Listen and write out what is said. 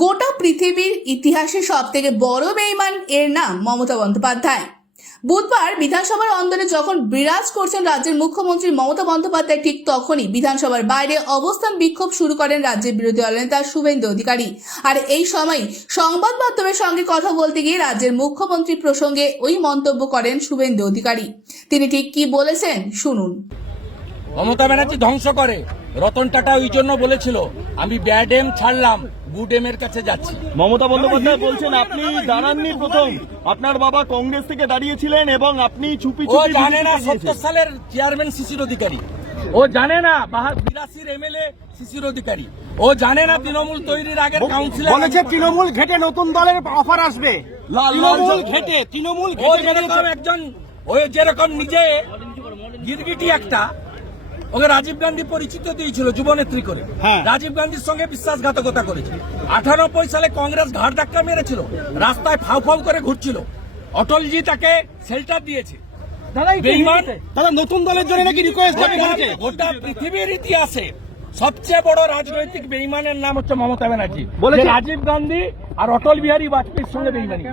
গোটা পৃথিবীর ইতিহাসে সব থেকে বড় বেইমান এর নাম মমতা বন্দ্যোপাধ্যায়। বুধবার বিধানসভার অন্দরে যখন বিরাজ করছেন রাজ্যের মুখ্যমন্ত্রী মমতা বন্দ্যোপাধ্যায়, ঠিক তখনই বিধানসভার বাইরে অবস্থান বিক্ষোভ শুরু করেন রাজ্যের বিরোধী দলনেতা শুভেন্দু অধিকারী। আর এই সময় সংবাদ মাধ্যমের সঙ্গে কথা বলতে গিয়ে রাজ্যের মুখ্যমন্ত্রী প্রসঙ্গে ওই মন্তব্য করেন শুভেন্দু অধিকারী। তিনি ঠিক কি বলেছেন শুনুন। মমতা ব্যানার্জি ধ্বংস করে। রতন টাটা ওই জন্য বলেছিল আমি ব্যাড এম ছাড়লাম গুড এম এর কাছে যাচ্ছি। মমতা বন্দ্যোপাধ্যায় বলছেন আপনি দাঁড়াননি প্রথম। আপনার বাবা কংগ্রেস থেকে দাঁড়িয়েছিলেন এবং আপনি চুপি ও জানে না সত্তর সালের চেয়ারম্যান শিশির অধিকারী। ও জানে না বিরাশির এমএলএ শিশির অধিকারী। ও জানে না তৃণমূল তৈরির আগের কাউন্সিলর বলেছে তৃণমূল ঘেটে নতুন দলের অফার আসবে। লাল লাল তৃণমূল ঘেটে তৃণমূল ও যেরকম একজন ও যেরকম নিজে গিরগিটি একটা ওকে রাজীব গান্ধী পরিচিত দিয়েছিল যুবনেত্রী করে। হ্যাঁ। রাজীব গান্ধীর সঙ্গে বিশ্বাসঘাতকতা করেছে আঠানব্বই সালে কংগ্রেস ঘাট ধাক্কা মেরেছিল রাস্তায় ফাউ ফাউ করে ঘুরছিল। অটলজি তাকে শেল্টার দিয়েছে। দাদা নতুন দলের জন্য নাকি রিকোয়েস্ট গোটা পৃথিবীর ইতিহাসে সবচেয়ে বড় রাজনৈতিক বেইমানের নাম হচ্ছে মমতা ব্যানার্জি। বলেছে- রাজীব গান্ধী আর অটল বিহারী বাজপেয়ীর সঙ্গে বেইমানি।